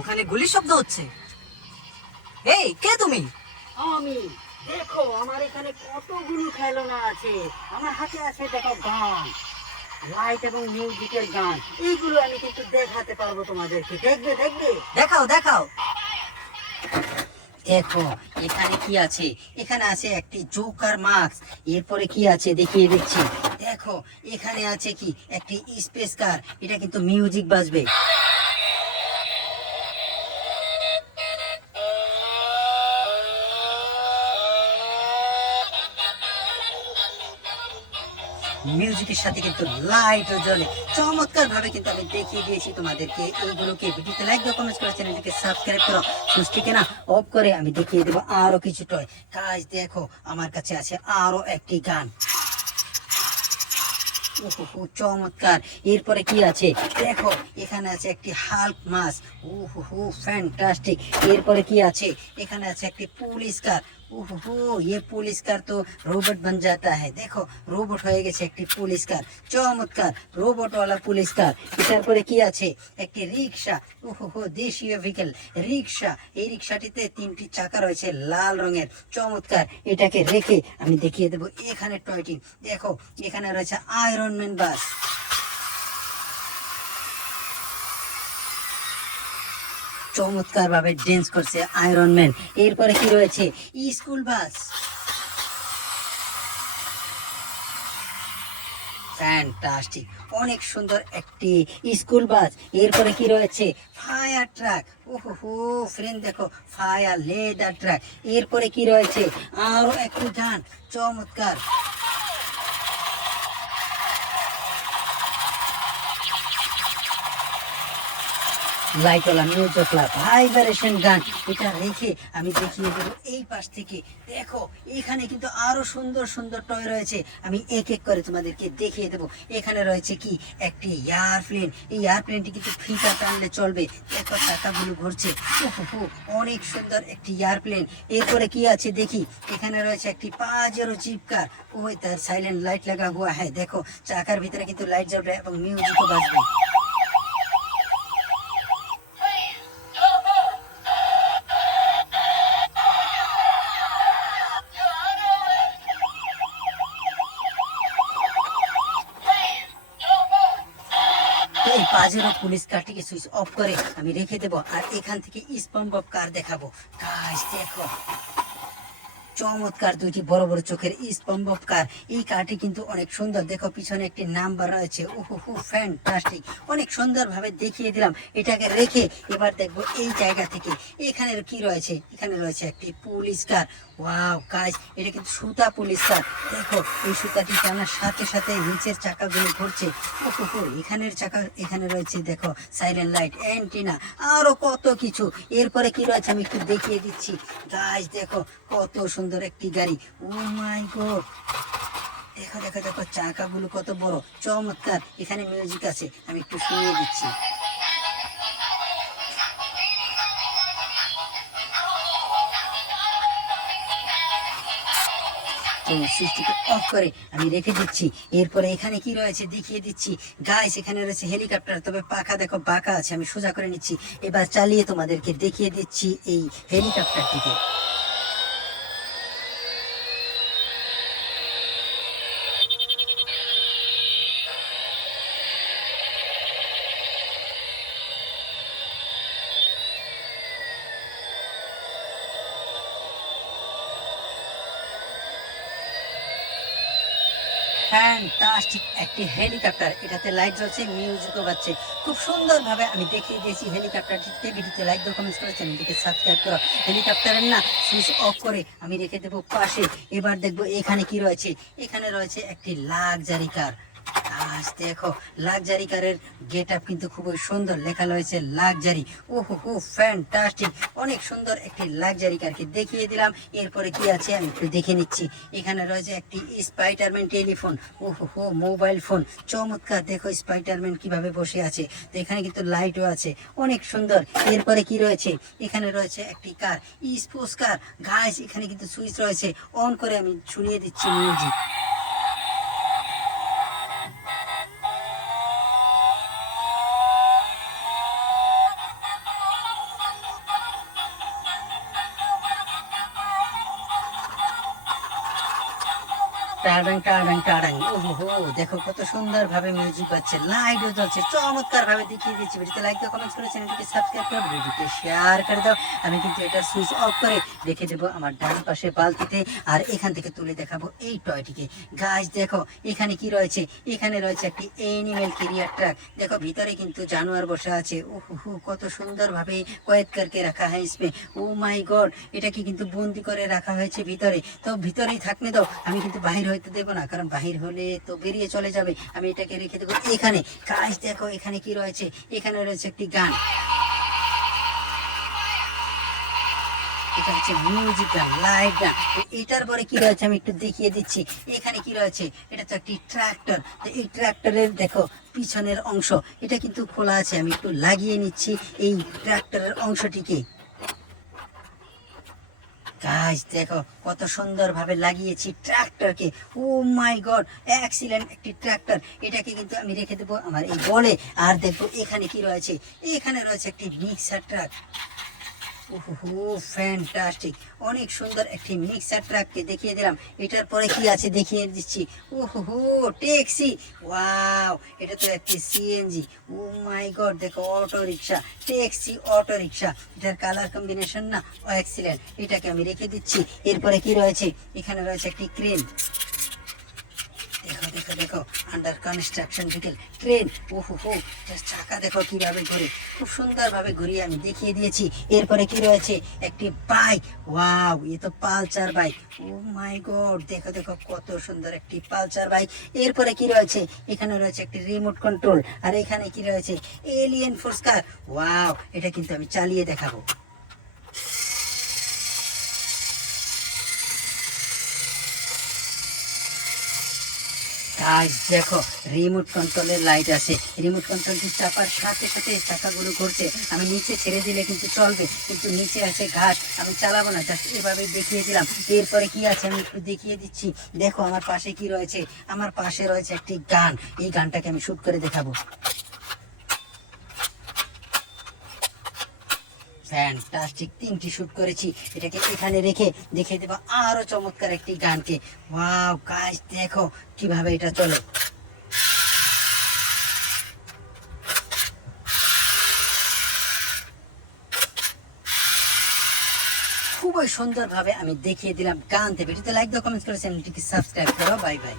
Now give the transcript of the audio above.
ওখানে গুলির শব্দ হচ্ছে। এই কে তুমি? আমি, দেখো আমার এখানে কতগুলো খেলনা আছে। আমার হাতে আছে দেখো গান, লাইট এবং মিউজিকের গান। এইগুলো আমি কিন্তু দেখাতে পারবো তোমাদেরকে। দেখবে দেখবে? দেখাও দেখাও। দেখো এখানে কি আছে। এখানে আছে একটি জোকার মাস্ক। এরপরে কি আছে দেখিয়ে দিচ্ছি। দেখো এখানে আছে কি একটি স্পেস কার। এটা কিন্তু মিউজিক বাজবে। মিউজিকের সাথে কিন্তু লাইটও জ্বলে। চমৎকার ভাবে কিন্তু আমি দেখিয়ে দিয়েছি তোমাদেরকে। এইগুলোকে ভিডিওতে লাইক দাও, কমেন্ট করে চ্যানেলটিকে সাবস্ক্রাইব করো। সুইচটিকে না অফ করে আমি দেখিয়ে দেবো আরো কিছু টয়। গাইস দেখো আমার কাছে আছে আরো একটি গান। ওহো চমৎকার। এরপরে কি আছে দেখো, এখানে আছে একটি হাল্ক মাছ। ওহো ফ্যান্টাস্টিক। এরপরে কি আছে, এখানে আছে একটি পুলিশ কার। ওহো ये পুলিশ কার তো রোবট बन जाता है। দেখো রোবট হয়ে গেছে একটি পুলিশ কার। চমৎকার, রোবট ওয়ালা পুলিশ কার। এটার পরে কি আছে, একটি রিক্সা। ওহো দেশীয় ভেহিকেল রিক্সা। এই রিক্সাটিতে তিনটি চাকা রয়েছে লাল রঙের। চমৎকার। এটাকে রেখে আমি দেখিয়ে দেবো এখানে টয়টি। দেখো এখানে রয়েছে আয়রন ম্যান বাস। চমৎকার ভাবে ড্যান্স করছে আয়রন ম্যান। এরপরে কি রয়েছে, স্কুল বাস। ফ্যান্টাস্টিক, অনেক সুন্দর একটি স্কুল বাস। এরপরে কি রয়েছে, ফায়ার ট্রাক। ওহো ফ্রেন্ড দেখো ফায়ার লেদার ট্রাক। এরপরে কি রয়েছে, আরো একটি গান। চমৎকার। লাইটওয়ালা মিউজিক ক্লাব ভাইব্রেশন গান। এটা রেখে আমি দেখিয়ে দেবো এই পাশ থেকে। দেখো এখানে কিন্তু আরো সুন্দর সুন্দর টয় রয়েছে। আমি এক এক করে তোমাদেরকে দেখিয়ে দেবো। এখানে রয়েছে কি একটি এয়ারপ্লেন। এই এয়ারপ্লেনটি কিন্তু ফিতা টানলে চলবে। দেখো চাকাগুলো ঘুরছে। ওহো অনেক সুন্দর একটি এয়ারপ্লেন। এরপরে কি আছে দেখি, এখানে রয়েছে একটি পাজেরো জিপ কার। ওই তার সাইলেন্ট লাইট লাগা হুয়া হ্যাঁ। দেখো চাকার ভিতরে কিন্তু লাইট জ্বলবে এবং মিউজিকও বাজবে। এই পাজেরো পুলিশ কারটিকে সুইচ অফ করে আমি রেখে দেবো। আর এখান থেকে স্পম্প অফ কার দেখাবো। গাইস দেখো চমৎকার দুইটি বড় বড় চোখের স্পম্প কার। এই কারটি কিন্তু অনেক সুন্দর। দেখো পিছনে একটি নাম্বার রয়েছে। ওহো ফ্যান্টাস্টিক, অনেক সুন্দর ভাবে দেখিয়ে দিলাম। এটাকে রেখে এবার দেখবো এই জায়গা থেকে এখানে কি রয়েছে। এখানে রয়েছে একটি পুলিশ কার। ওয়াও গাইস, এটা কিন্তু সুতা পুলিশ কার। দেখো এই সুতাটি টানার সাথে সাথে নিচের চাকাগুলো ঘুরছে। ওহো এখানের চাকা, এখানে রয়েছে দেখো সাইলেন্ট লাইট, অ্যান্টিনা, আরো কত কিছু। এরপরে কি রয়েছে আমি একটু দেখিয়ে দিচ্ছি। গাইস দেখো কত সুন্দর একটি গাড়ি। ও মাই গড, দেখো দেখো দেখো চাকাগুলো কত বড়। চমৎকার। এখানে মিউজিক আছে, আমি একটু শুনিয়ে দিচ্ছি। তো সুইচটিকে অফ করে আমি রেখে দিচ্ছি। এরপরে এখানে কি রয়েছে দেখিয়ে দিচ্ছি। গাইস এখানে রয়েছে হেলিকপ্টার, তবে পাখা দেখো বাঁকা আছে। আমি সোজা করে নিচ্ছি। এবার চালিয়ে তোমাদেরকে দেখিয়ে দিচ্ছি এই হেলিকপ্টারটিকে। ফ্যান্টাস্টিক একটি হেলিকপ্টার। এটাতে লাইট জ্বলছে, মিউজিকও বাজছে। খুব সুন্দরভাবে আমি দেখিয়ে দিয়েছি হেলিকপ্টারটিতে। ভিডিওতে লাইক দাও, কমেন্টস করে চ্যানেলটিকে সাবস্ক্রাইব করো। হেলিকপ্টারের না সুইচ অফ করে আমি রেখে দেবো পাশে। এবার দেখবো এখানে কি রয়েছে। এখানে রয়েছে একটি লাক্সারি কার। আজ দেখো লাক্সারি কারের গেট আপ কিন্তু খুবই সুন্দর। লেখা রয়েছে লাক্সারি। ওহো ফ্যান্টাস্টিক, অনেক সুন্দর একটি লাক্সারি কারকে দেখিয়ে দিলাম। এরপরে কি আছে আমি একটু দেখে নিচ্ছি। এখানে রয়েছে একটি স্পাইডারম্যান টেলিফোন। ওহো মোবাইল ফোন। চমৎকার, দেখো স্পাইডারম্যান কিভাবে বসে আছে। তো এখানে কিন্তু লাইটও আছে, অনেক সুন্দর। এরপরে কি রয়েছে, এখানে রয়েছে একটি কার, স্পোর্টস কার। গাইস এখানে কিন্তু সুইচ রয়েছে, অন করে আমি শুনিয়ে দিচ্ছি মিউজিক। টাডাং টাডাং টাডাং, ওহো, দেখো কত সুন্দর ভাবে মিউজিক পাচ্ছে, লাইটও জ্বলছে, চমৎকার ভাবে দেখিয়ে দিচ্ছি। ভিডিওতে লাইক দাও, কমেন্টস করে চ্যানেলটিকে সাবস্ক্রাইব করো, ভিডিওটিকে শেয়ার করে দাও। আমি কিন্তু এটা সুইচ অফ করে রেখে দেবো আমার ডান পাশে বালতিতে, আর এখান থেকে তুলে দেখাবো এই টয়টিকে। গাইস দেখো এখানে কি রয়েছে, এখানে রয়েছে একটি এনিমেল ক্যারিয়ার ট্রাক। দেখো ভিতরে কিন্তু জানোয়ার বসা আছে, ওহো কত সুন্দর ভাবে কয়েদ করকে রাখা হয় ইসমে। ও মাই গড, এটাকে কিন্তু বন্দি করে রাখা হয়েছে ভিতরে। তো ভিতরেই থাকতে দাও, আমি কিন্তু বাহির হইতে দেবো না, কারণ বাহির হলে তো বেরিয়ে চলে যাবে। আমি এটাকে রেখে দেবো এখানে। গাইস দেখো এখানে কি রয়েছে, এখানে রয়েছে একটি গান, এটা হচ্ছে মিউজিক গান, লাইভ গান। তো এটার পরে কি রয়েছে আমি একটু দেখিয়ে দিচ্ছি। এখানে কি রয়েছে, এটা তো একটি ট্রাক্টর। তো এই ট্রাক্টরের দেখো পিছনের অংশ, এটা কিন্তু খোলা আছে। আমি একটু লাগিয়ে নিচ্ছি এই ট্রাক্টরের অংশটিকে। গাইস দেখো কত সুন্দর ভাবে লাগিয়েছি ট্রাক্টরকে। ও মাই গড, এক্সিলেন্ট একটি ট্রাক্টর। এটাকে কিন্তু আমি রেখে দেবো আমার এই বলে। আর দেখো এখানে কি রয়েছে, এখানে রয়েছে একটি মিক্সার ট্রাক। ওহো ফ্যান্টাস্টিক, অনেক সুন্দর একটি মিক্সার ট্রাককে দেখিয়ে দিলাম। এটার পরে কি আছে দেখিয়ে দিচ্ছি। ওহো ট্যাক্সি, ওয়াও, এটা তো একটি সিএনজি। ও মাই গড, দেখো auto rickshaw, taxi auto rickshaw. এটার কালার কম্বিনেশন না এক্সিলেন্ট, এটাকে আমি রেখে দিচ্ছি। এরপরে কি রয়েছে, এখানে রয়েছে একটি ক্রেন। দেখো দেখো দেখো, আন্ডার কনস্ট্রাকশন ভেহিকল ট্রেন। ওহো হো, চাকা দেখো কিভাবে ঘুরে, খুব সুন্দর ভাবে ঘুরিয়ে আমি দেখিয়ে দিয়েছি। এরপরে কি রয়েছে, একটি বাইক। ওয়াও, এ তো পালসার বাইক। ও মাই গড, দেখো দেখো কত সুন্দর একটি পালসার বাইক। এরপরে কি রয়েছে, এখানে রয়েছে একটি রিমোট কন্ট্রোল। আর এখানে কি রয়েছে, এলিয়েন ফোর্স কার। ওয়াও, এটা কিন্তু আমি চালিয়ে দেখাবো। গাইস দেখো রিমোট কন্ট্রোলের লাইট আছে, রিমোট কন্ট্রোলটি চাপার সাথে সাথে চাকাগুলো ঘুরছে। আমি নিচে ছেড়ে দিলে কিন্তু চলবে, কিন্তু নিচে আছে ঘাস, আমি চালাবো না, জাস্ট এভাবে দেখিয়ে দিলাম। এরপরে কি আছে আমি একটু দেখিয়ে দিচ্ছি। দেখো আমার পাশে কি রয়েছে, আমার পাশে রয়েছে একটি গান। এই গানটাকে আমি শুট করে দেখাবো। ফ্যান্টাস্টিক, তিনটি শুট করেছি। এটাকে এখানে রেখে দেখিয়ে দেবো আরো চমৎকার একটি গানকে। ওয়াও গাইস দেখো কিভাবে এটা চলে। খুবই সুন্দরভাবে আমি দেখিয়ে দিলাম গান। ভিডিওতে লাইক দাও, কমেন্ট করে চ্যানেলটিকে সাবস্ক্রাইব করো। Bye bye.